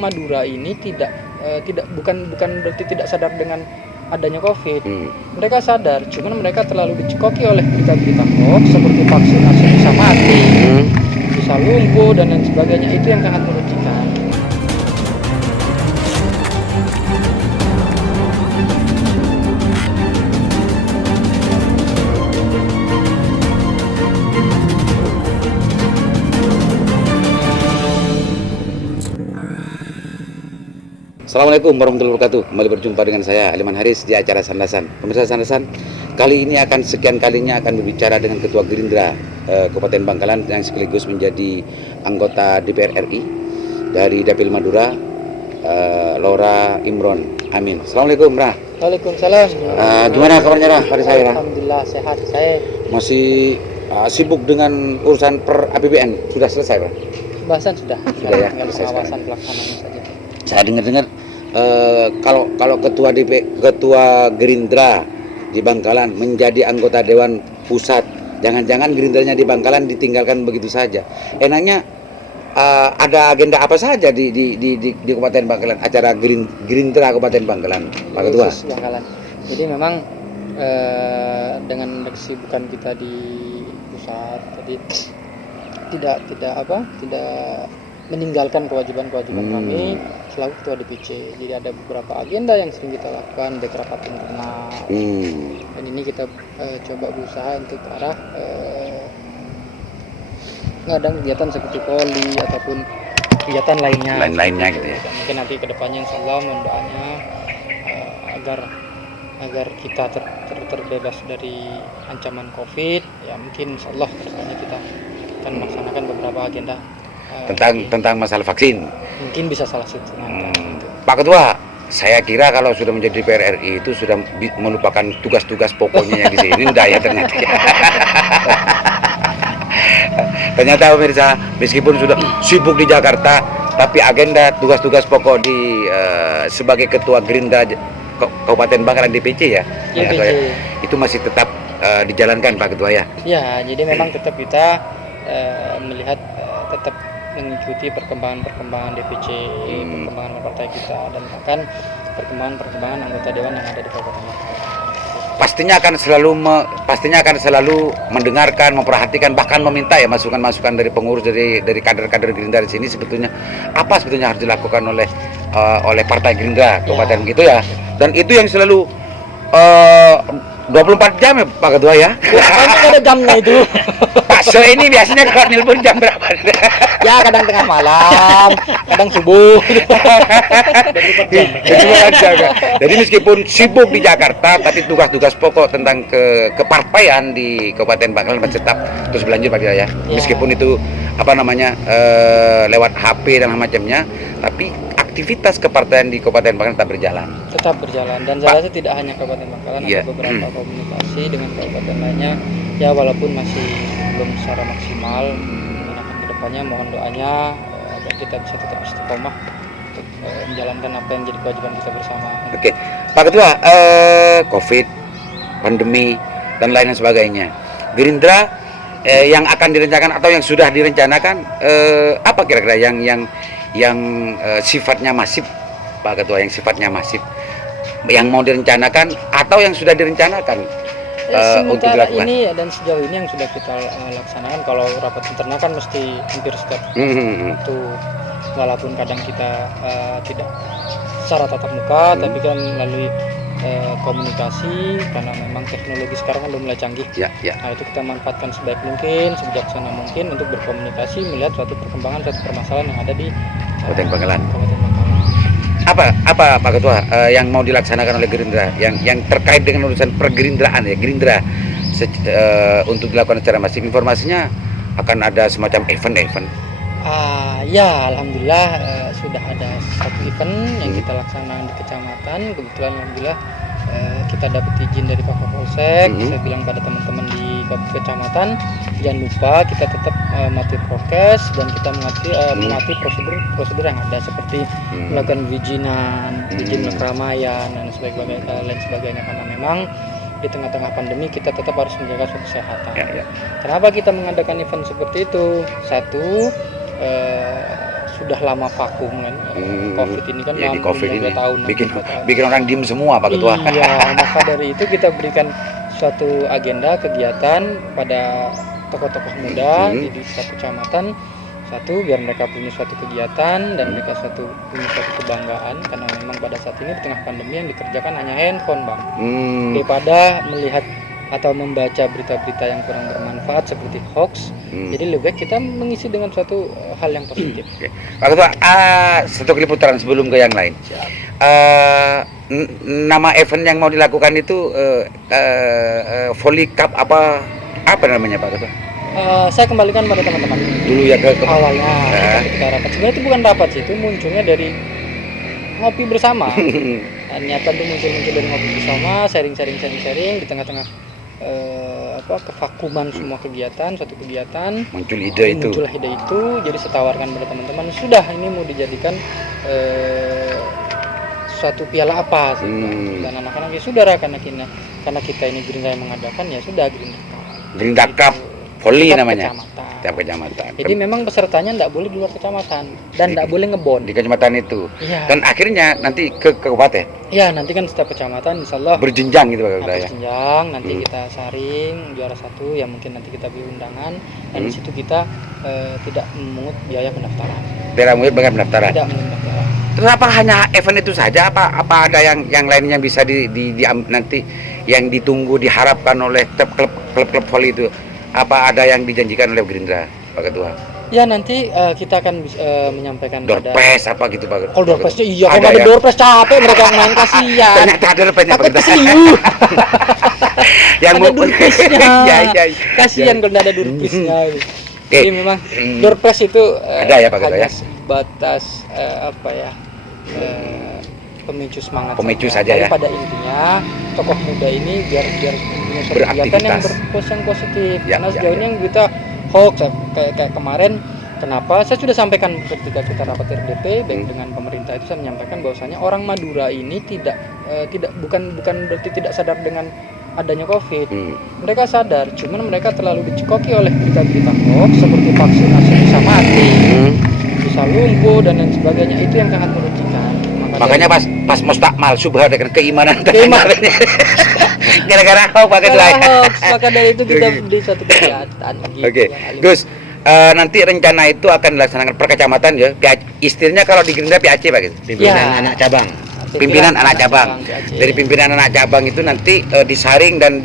Madura ini bukan berarti tidak sadar dengan adanya COVID. Mereka sadar, cuman mereka terlalu dicekoki oleh berita-berita hoax seperti vaksinasi bisa mati, bisa lumpuh dan lain sebagainya. Itu yang sangat merugikan. Assalamualaikum warahmatullahi wabarakatuh. Kembali berjumpa dengan saya Aliman Haris di acara Sandasan. Pemirsa Sandasan, kali ini akan sekian kalinya akan berbicara dengan Ketua Gerindra Kabupaten Bangkalan yang sekaligus menjadi anggota DPR RI dari Dapil Madura, Laura Imron Amin. Assalamualaikum, Rah. Waalaikumsalam. Gimana kabarnya, Rah? Hari saya, Rah? Alhamdulillah sehat. Saya masih sibuk dengan urusan per APBN. Sudah selesai, Rah? Pembahasan sudah ya, tinggal pengawasan pelaksanaannya saja. Saya dengar kalau ketua Gerindra di Bangkalan menjadi anggota Dewan Pusat, jangan-jangan Gerindranya di Bangkalan ditinggalkan begitu saja. Enaknya ada agenda apa saja di Kabupaten Bangkalan, acara Gerindra Kabupaten Bangkalan, Pak Ketua? Bangkalan. Jadi memang dengan kesibukan kita di pusat tadi tidak meninggalkan kewajiban kami selaku ketua DPC. Jadi ada beberapa agenda yang sering kita lakukan, baik rapat internal, dan ini kita coba berusaha untuk ke arah ngadang kegiatan seperti poli ataupun kegiatan lainnya gitu ya. Mungkin nanti kedepannya insyaallah mohon doanya agar kita terbebas dari ancaman COVID. Ya mungkin insyaallah kedepannya kita akan melaksanakan beberapa agenda tentang masalah vaksin. Mungkin bisa salah satu. Pak Ketua, saya kira kalau sudah menjadi DPR RI itu sudah melupakan tugas-tugas pokoknya yang di sini. Enggak ya ternyata. Ternyata pemirsa, meskipun sudah sibuk di Jakarta, tapi agenda tugas-tugas pokok di sebagai ketua Gerindra Kabupaten Bangkalan DPC ya, itu masih tetap dijalankan, Pak Ketua ya. Ya, jadi memang tetap kita melihat tetap mengikuti perkembangan DPC, perkembangan partai kita, dan bahkan perkembangan anggota dewan yang ada di Kabupaten Bangkalan. Pastinya akan selalu mendengarkan, memperhatikan, bahkan meminta ya masukan-masukan dari pengurus, dari kader-kader Gerindra di sini. Sebetulnya apa harus dilakukan oleh Partai Gerindra Kabupaten gitu ya. Dan itu yang selalu 24 jam ya Pak Ketua ya. Kan ada jamnya itu. Pak So ini biasanya kalau nelpon jam berapa? Ya kadang tengah malam, kadang subuh. Jadi meskipun sibuk di Jakarta, tapi tugas-tugas pokok tentang kepartaian di Kabupaten Bangkalan masih tetap terus berlanjut Pak Ketua ya. Meskipun itu lewat HP dan macamnya, tapi aktivitas kepartaian di Kabupaten Bangkalan tetap berjalan. Dan saya rasa tidak hanya Kabupaten Bangkalan, ada beberapa komunikasi dengan kabupaten lainnya ya, walaupun masih belum secara maksimal. Akan kedepannya mohon doanya agar kita bisa tetap istiqomah untuk menjalankan apa yang jadi kewajiban kita bersama. Oke, Pak Ketua, COVID, pandemi dan lain sebagainya, Gerindra yang akan direncanakan atau yang sudah direncanakan apa kira-kira yang sifatnya masif, Pak Ketua, yang sifatnya masif, yang mau direncanakan atau yang sudah direncanakan untuk dilakukan ini dan sejauh ini yang sudah kita laksanakan. Kalau rapat internal kan mesti hampir setiap itu, walaupun kadang kita tidak secara tatap muka, tapi kan melalui komunikasi, karena memang teknologi sekarang kan udah mulai canggih. Nah itu kita manfaatkan sebaik mungkin, sebijaksana mungkin untuk berkomunikasi, melihat suatu perkembangan, suatu permasalahan yang ada di Kabupaten Bangkalan. Apa Pak Ketua yang mau dilaksanakan oleh Gerindra yang terkait dengan urusan pergerindraan ya, Gerindra untuk dilakukan secara masif? Informasinya akan ada semacam event. Ya alhamdulillah sudah ada satu event yang kita laksanakan di kecamatan. Kebetulan alhamdulillah kita dapat izin dari Pak Kapolsek. Saya bilang pada teman-teman di kecamatan, jangan lupa kita tetap mematuhi prokes dan kita mematuhi prosedur yang ada, seperti melakukan izin keramaian dan lain sebagainya, karena memang di tengah-tengah pandemi kita tetap harus menjaga kesehatan. Kenapa kita mengadakan event seperti itu? Satu, sudah lama vakum kan. Covid ini kan ya, di COVID ini 2 tahun. bikin orang diem semua Pak Ketua. Iya, maka dari itu kita berikan suatu agenda kegiatan pada tokoh-tokoh muda di satu kecamatan. Satu, biar mereka punya suatu kegiatan dan mereka punya suatu kebanggaan, karena memang pada saat ini di tengah pandemi yang dikerjakan hanya handphone, Bang. Daripada melihat atau membaca berita-berita yang kurang bermanfaat seperti hoax, jadi lebih baik kita mengisi dengan suatu hal yang positif. Pak Ketua, satu kali putaran sebelum ke yang lain. Nama event yang mau dilakukan itu Volley Cup apa namanya Pak Ketua? Saya kembalikan pada teman-teman dulu ya ke awalnya kita rapat. Sebenarnya itu bukan rapat sih, itu munculnya dari ngopi bersama. Niatan itu muncul dari ngopi bersama, sharing di tengah-tengah kevakuman semua kegiatan, suatu kegiatan muncul ide itu, jadi saya tawarkan pada teman-teman, sudah ini mau dijadikan suatu piala apa sih, dan anak-anak ya sudah, karena kita ini Gerindra yang mengadakan, ya sudah Gerindra Cup Volley namanya. Tiap kecamatan. Jadi memang pesertanya tidak boleh di luar kecamatan dan tidak boleh ngebon di kecamatan itu. Ya. Dan akhirnya nanti ke kabupaten. Ya, nanti kan setiap kecamatan Insyaallah berjenjang gitu Pak. Berjenjang, nanti kita saring juara 1 ya, mungkin nanti kita beri undangan dan di situ kita tidak memungut biaya pendaftaran. Tidak memungut biaya pendaftaran. Tidak memungut pendaftaran. Terus apa hanya event itu saja? Apa ada yang lainnya bisa di nanti yang ditunggu diharapkan oleh klub volley itu? Apa ada yang dijanjikan oleh Gerindra, Pak Ketua? Ya, nanti kita akan menyampaikan Doorpress apa gitu Pak. Kalau doorpressnya iya, kalau ada doorpress capek mereka main, kasihan. Ternyata ada doorpressnya Pak Ketua. Yang ada doorpressnya. Ya. Kasihan kalau tidak ada doorpressnya. Jadi memang doorpress itu ada ya Pak Ketua ya. Batas pemicu semangat. Pemicu saja ya. Pada intinya tokoh muda ini biar punya suatu kegiatan yang positif. Karena sejauh ini yang kita hoax kayak kemarin, kenapa saya sudah sampaikan ketika kita rapat RDP baik dengan pemerintah, itu saya menyampaikan bahwasanya orang Madura ini bukan berarti tidak sadar dengan adanya Covid. Mereka sadar, cuman mereka terlalu dicekoki oleh berita-berita hoax seperti vaksinasi bisa mati, bisa lumpuh dan lain sebagainya. Itu yang sangat merugikan. Makanya pas mustakmal subha dengan keimanan gara-gara hoax Pak Ketua. Maka dari itu kita beli satu kegiatan gitu. Oke. Gus, nanti rencana itu akan dilaksanakan per kecamatan ya. Istilahnya kalau di Gerindra PAC Pak gitu. Pimpinan anak cabang. Pimpinan anak cabang. Dari pimpinan anak cabang itu nanti disaring dan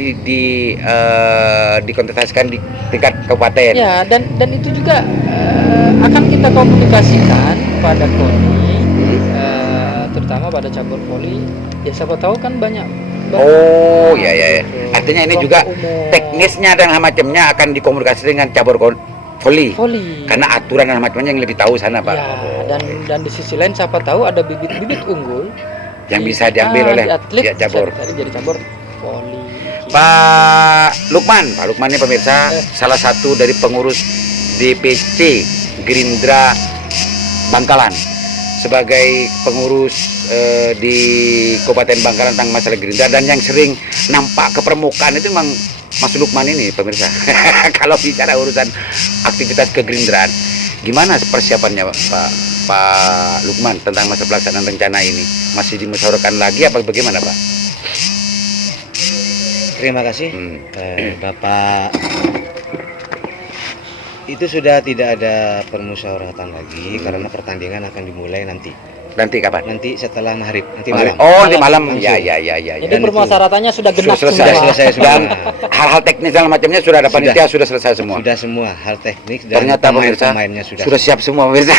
dikontestasikan di tingkat kabupaten. Ya, dan itu juga akan kita komunikasikan pada KONI, terutama pada cabur volley. Ya siapa tahu kan banyak. Oh ya. Artinya ini juga teknisnya dan macamnya akan dikomunikasi dengan cabur volley. Karena aturan dan macamnya yang lebih tahu sana Pak. Ya, dan di sisi lain siapa tahu ada bibit-bibit unggul yang bisa diambil oleh atlet cabur. Jadi cabur volley. Pak Lukman ini pemirsa salah satu dari pengurus DPC Gerindra Bangkalan, sebagai pengurus di Kabupaten Bangkalan tentang masalah Gerindra, dan yang sering nampak ke permukaan itu memang Mas Lukman ini pemirsa. Kalau bicara urusan aktivitas kegerindraan, gimana persiapannya Pak Lukman tentang masa pelaksanaan rencana ini? Masih dimusyawarahkan lagi apa bagaimana Pak? Terima kasih Bapak. Itu sudah tidak ada permusyawaratan lagi karena pertandingan akan dimulai nanti. Nanti kapan? Nanti setelah maghrib. Nanti malam. Oh, nanti malam. Ya. Jadi permusyaratannya sudah genap selesai semua. Dan hal-hal teknis dan macamnya sudah ada panitia, sudah selesai semua. Sudah semua hal teknik dan ternyata pemainnya sudah siap semua pemirsa.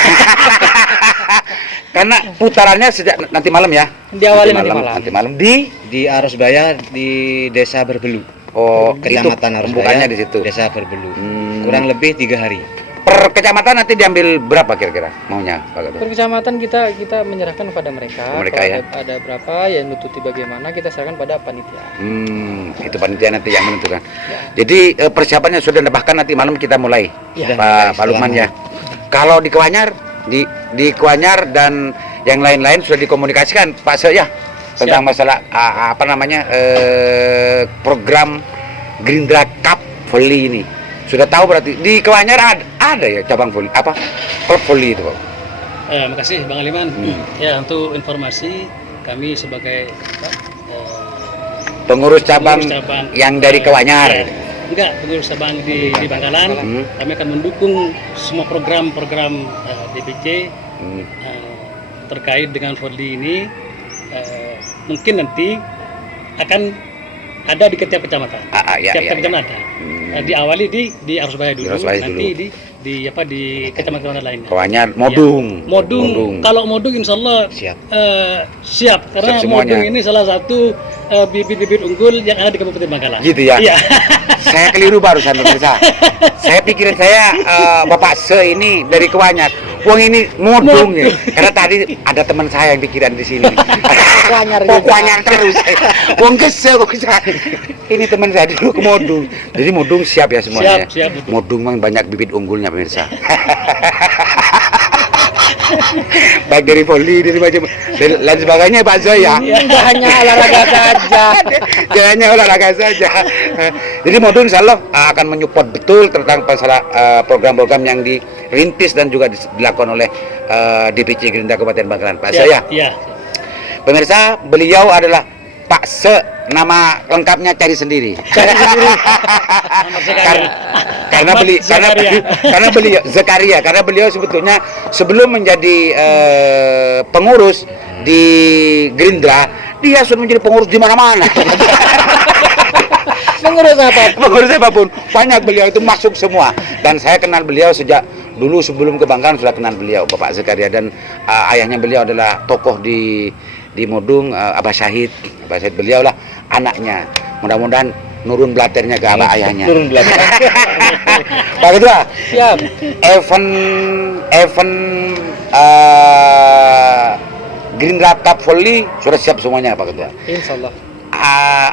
Karena putarannya sejak nanti malam ya. Diawali nanti malam di Arusbaya di Desa Berbelu. Oh, Kecamatan Arusbaya di situ. Desa Berbelu. Kurang lebih 3 hari. Per kecamatan nanti diambil berapa kira-kira maunya Pak Ketua? Per kecamatan kita menyerahkan kepada mereka. Ya? Ada berapa yang nututi bagaimana kita serahkan pada panitia. Itu panitia nanti yang menentukan. Ya. Jadi persiapannya sudah, bahkan nanti malam kita mulai. Ya. Pak Lukman ya. Kalau di Kuanyar di Kuanyar dan yang lain-lain sudah dikomunikasikan Pak ya tentang masalah program Gerindra Cup Volley ini. Sudah tahu berarti di Kuanyar ada ya cabang volley klub volley itu Pak? Makasih Bang Aliman. Ya, untuk informasi kami sebagai pengurus cabang yang dari Kewanyar. Enggak, pengurus cabang di Bangkalan. Kami akan mendukung semua program-program DPC terkait dengan Forli ini. Mungkin nanti akan ada di setiap kecamatan. Setiap kecamatan ada. Diawali di Arusbaya dulu, nanti di kecamatan lainnya. Kewanyar, Modung. Kalau Modung insya Allah siap karena Modung ini salah satu bibit-bibit unggul yang ada di Kabupaten Bangkalan. Gitu ya. Iya. Saya keliru barusan pemirsa. Saya pikirin Bapak Se ini dari Kewanyar. Wong ini Modung ya. Karena tadi ada teman saya yang pikiran di sini. Kewanyar terus. Wong kesel kok bisa. Ini teman saya dulu ke Modung. Jadi Modung siap ya semuanya. Siap. Modung memang banyak bibit unggulnya pemirsa. Baik dari voli, dari macam dan lain sebagainya Pak Zoy ya. Tidak hanya olahraga saja. Jangan hanya olahraga saja. Jadi Modung insya Allah akan menyupport betul tentang masalah program-program yang dirintis dan juga dilakukan oleh DPC Gerindra Kabupaten Bangkalan. Pak Zoy ya. Iya. Pemirsa, beliau adalah Pak Se, nama lengkapnya cari sendiri. Karena beliau Zakaria, karena beliau sebetulnya sebelum menjadi pengurus di Gerindra, dia sudah menjadi pengurus di mana-mana. Pengurus apapun, banyak beliau itu masuk semua. Dan saya kenal beliau sejak dulu sebelum ke Bangkalan sudah kenal beliau, Bapak Zakaria, dan ayahnya beliau adalah tokoh di Modung, Abah Syahid beliau lah anaknya. Mudah-mudahan nurun belaternya ke abah ayahnya. Turun belakang. Pak Ketua, Siap. event Gerindra Cup Volley sudah siap semuanya Pak Ketua. Insya Allah.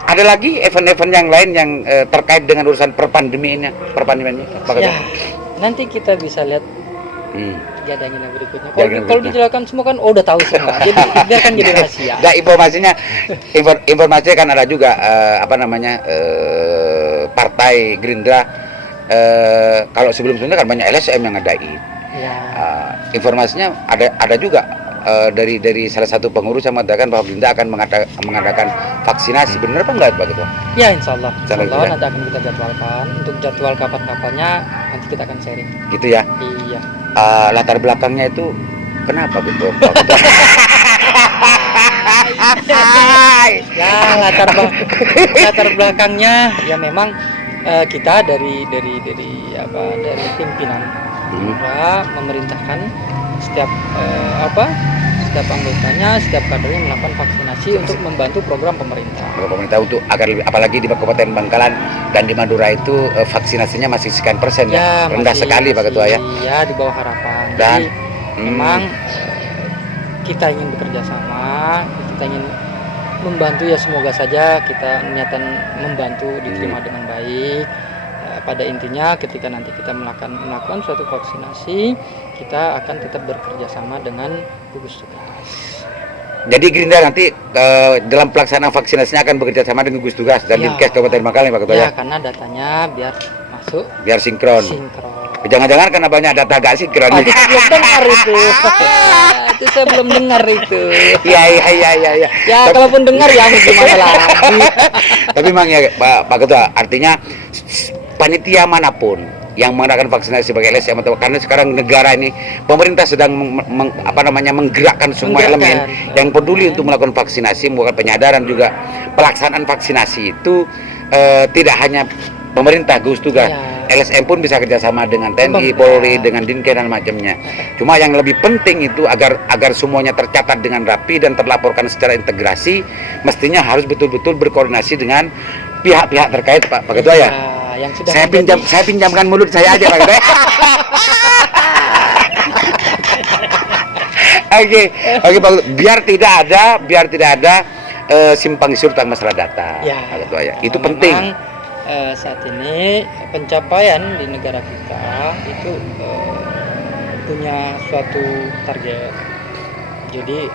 Ada lagi event-event yang lain yang terkait dengan urusan perpandemiannya Pak Ketua? Ya, nanti kita bisa lihat jadanya yang berikutnya. Kalau dijelaskan semua kan udah tahu semua. Jadi biarkan jadi rahasia. Nah, informasinya kan ada juga partai Gerindra kalau sebelum-sebelumnya kan banyak LSM yang ngadain. Ya. Informasinya ada juga dari salah satu pengurus yang mengatakan bahwa Gerindra akan mengadakan vaksinasi. Benar apa enggak Pak Ketua? Ya insya Allah. Insya Allah Nanti akan kita jadwalkan. Untuk jadwal kapan-kapannya nanti kita akan sharing. Gitu ya. Iya. Latar belakangnya itu kenapa gitu? Ya latar belakangnya ya memang kita dari pimpinan Gerindra memerintahkan setiap anggotanya, setiap kadernya melakukan vaksinasi untuk membantu program pemerintah. Pemerintah untuk agar apalagi di Kabupaten Bangkalan dan di Madura itu vaksinasinya masih sekian persen ya, rendah sekali Pak Ketua ya. Ya di bawah harapan. Dan jadi, memang kita ingin bekerja sama, kita ingin membantu ya, semoga saja kita niatan membantu diterima dengan baik. Pada intinya ketika nanti kita melakukan suatu vaksinasi, kita akan tetap bekerja sama dengan gugus tugas. Jadi Gerindra nanti dalam pelaksanaan vaksinasinya akan bekerja sama dengan gugus tugas dan Dinkes Kabupaten Bangkalan Pak Ketua ya. Karena datanya biar masuk, biar sinkron. Jangan-jangan karena banyak data gak sinkron. Itu belum dengar itu. Itu saya belum dengar itu. Iya. Ya kalaupun dengar ya gimana lagi. Tapi memang ya Pak Ketua, artinya panitia manapun yang mengadakan vaksinasi sebagai LSM atau karena sekarang negara ini pemerintah sedang menggerakkan semua elemen yang peduli untuk melakukan vaksinasi, melakukan penyadaran juga pelaksanaan vaksinasi itu tidak hanya pemerintah gugus tugas, LSM pun bisa kerjasama dengan TNI, Polri, dengan Dinkes dan macamnya. Cuma yang lebih penting itu agar semuanya tercatat dengan rapi dan terlaporkan secara integrasi, mestinya harus betul-betul berkoordinasi dengan pihak-pihak terkait Pak Ketua ya. Yang sudah saya pinjamkan mulut saya aja Pak Ketua. Oke Pak Ketua, biar tidak ada simpang siur tentang masalah data Pak Ketua ya. Itu penting. Saat ini pencapaian di negara kita itu punya suatu target. Jadi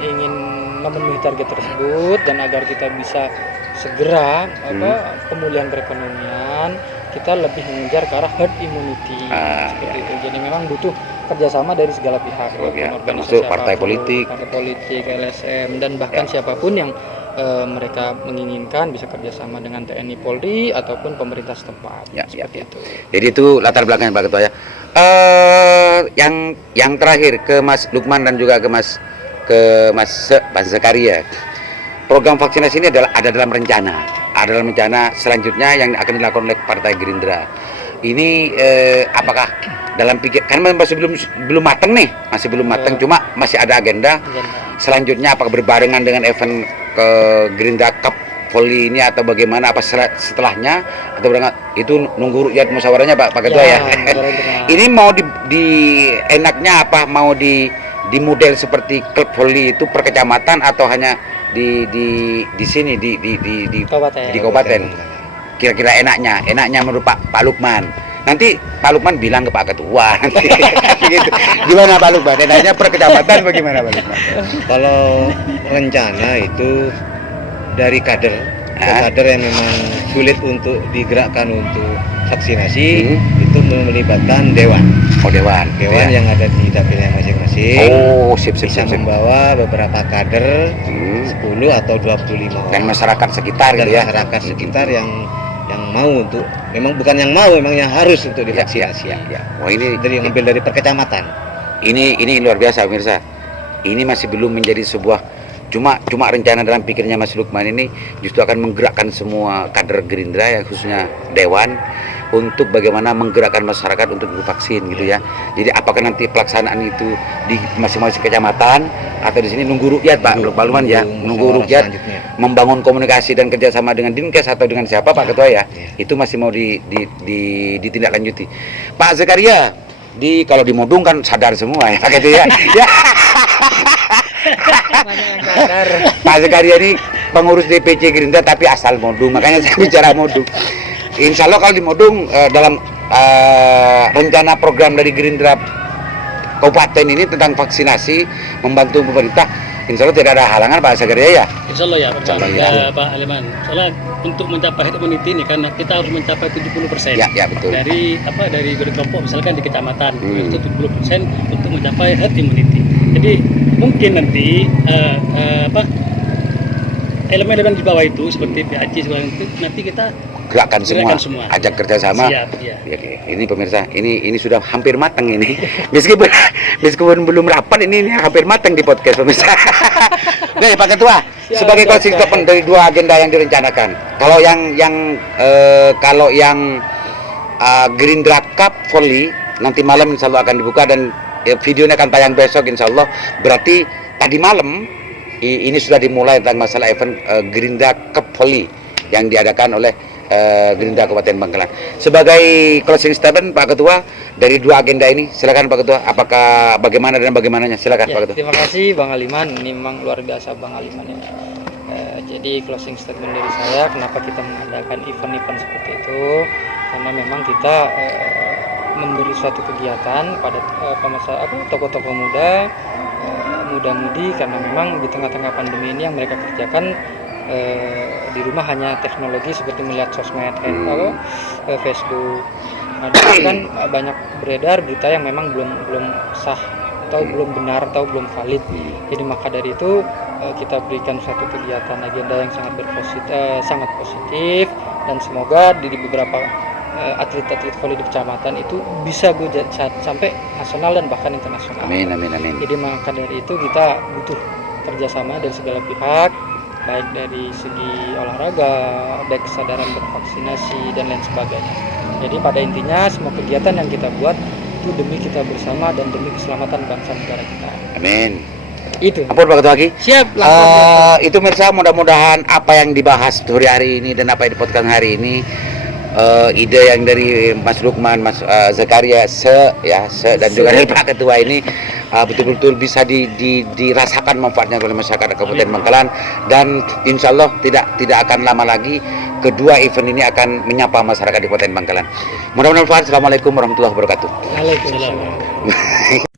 ingin memenuhi target tersebut dan agar kita bisa segera pemulihan perekonomian, kita lebih mengejar ke arah herd immunity seperti itu. Jadi memang butuh kerjasama dari segala pihak, Ya, organisasi termasuk partai apapun, politik, LSM, dan bahkan siapapun yang mereka menginginkan bisa kerjasama dengan TNI Polri ataupun pemerintah setempat. Seperti itu. Jadi itu latar belakangnya Pak Ketua ya. Yang terakhir ke Mas Lukman dan juga ke Mas Zakaria. Program vaksinasi ini ada dalam rencana. Ada dalam rencana selanjutnya yang akan dilakukan oleh Partai Gerindra. Ini apakah dalam pikir, kan masih belum matang nih, masih belum matang, cuma masih ada agenda. Selanjutnya apakah berbarengan dengan event ke Gerindra Cup Volley ini atau bagaimana, apa setelahnya atau berangkat itu nunggu rukyat musyawarahnya Pak Ketua ya. Ini mau di enaknya apa, mau di model seperti klub volley itu per kecamatan atau hanya di sini di kabupaten. Kira-kira enaknya menurut Pak Lukman. Nanti Pak Lukman bilang ke Pak Ketua nanti gitu. Gimana Pak Lukman? Enaknya per kecamatan bagaimana Pak Lukman? Kalau rencana itu dari kader yang memang sulit untuk digerakkan untuk vaksinasi, itu melibatkan dewan. Dewan yang ada di dapilnya masing-masing. Bisa membawa beberapa kader 10 atau 25 orang. Dan masyarakat sekitar gitu ya. Masyarakat sekitar yang mau untuk, memang bukan yang mau, memang yang harus untuk divaksinasi. Wah, ini ngambil dari per kecamatan. Ini luar biasa pemirsa. Ini masih belum menjadi sebuah cuma rencana dalam pikirnya Mas Lukman ini justru akan menggerakkan semua kader Gerindra yang khususnya dewan untuk bagaimana menggerakkan masyarakat untuk divaksin gitu ya. Jadi apakah nanti pelaksanaan itu di masing-masing kecamatan atau di sini nunggu rukyat Pak Lukman ya, nunggu rukyat membangun komunikasi dan kerjasama dengan Dinkes atau dengan siapa Pak Ketua ya. Itu masih mau ditindaklanjuti. Pak Zakaria, kalau di Modung kan sadar semua ya Pak gitu ya. Pak Zakaria ini pengurus DPC Gerindra tapi asal Modung, makanya saya bicara Modung. Insya Allah kalau di Modung dalam rencana program dari Gerindra Kabupaten ini tentang vaksinasi membantu pemerintah, insya Allah tidak ada halangan Pak Zakaria ya. Insya Allah ya Pak Aliman. Soalnya untuk mencapai herd immunity ini kan kita harus mencapai 70%. Ya betul. Dari berkelompok misalkan di kecamatan itu 70% untuk mencapai herd immunity. Jadi mungkin nanti elemen-elemen di bawah itu seperti PAC segala itu nanti kita gerakkan semua. Ajak kerjasama. Siap, ya. Ini pemirsa, ini sudah hampir matang ini. meskipun belum rapat ini hampir matang di podcast pemirsa. Oke Pak Ketua, sebagai closing statement dari dua agenda yang direncanakan. Kalau yang Gerindra Cup Volley nanti malam insya Allah akan dibuka dan videonya akan tayang besok insya Allah. Berarti tadi malam ini sudah dimulai tentang masalah event Gerindra Cup Volley yang diadakan oleh Gerindra Kabupaten Bangkalan. Sebagai closing statement Pak Ketua dari dua agenda ini, silakan Pak Ketua. Apakah bagaimana dan bagaimananya? Silakan Pak Ketua. Terima kasih Bang Aliman. Ini memang luar biasa Bang Aliman ya. Jadi closing statement dari saya, kenapa kita mengadakan event-event seperti itu? Karena memang kita memberi suatu kegiatan pada tokoh-tokoh muda, muda-mudi, karena memang di tengah-tengah pandemi ini yang mereka kerjakan di rumah hanya teknologi seperti melihat sosmed, Facebook. Kan banyak beredar berita yang memang belum sah atau belum benar atau belum valid. Jadi maka dari itu kita berikan suatu kegiatan agenda yang sangat positif dan semoga di beberapa atlet-atlet voli di kecamatan itu bisa go sampai nasional dan bahkan internasional. Amin. Jadi maka dari itu kita butuh kerjasama dari segala pihak, baik dari segi olahraga, baik kesadaran bervaksinasi dan lain sebagainya. Jadi pada intinya semua kegiatan yang kita buat itu demi kita bersama dan demi keselamatan bangsa negara kita. Amin. Itu. Ampun Pak Ketua lagi. Siap. Itu Mirsa, mudah-mudahan apa yang dibahas sore hari ini dan apa yang dipodcast hari ini, ide yang dari Mas Lukman, Mas Zakaria dan juga dari Pak Ketua ini betul-betul bisa dirasakan manfaatnya oleh masyarakat Kabupaten Bangkalan, dan insya Allah tidak akan lama lagi kedua event ini akan menyapa masyarakat di Kabupaten Bangkalan. Mudah-mudahan bermanfaat. Assalamualaikum warahmatullahi wabarakatuh. Waalaikumsalam.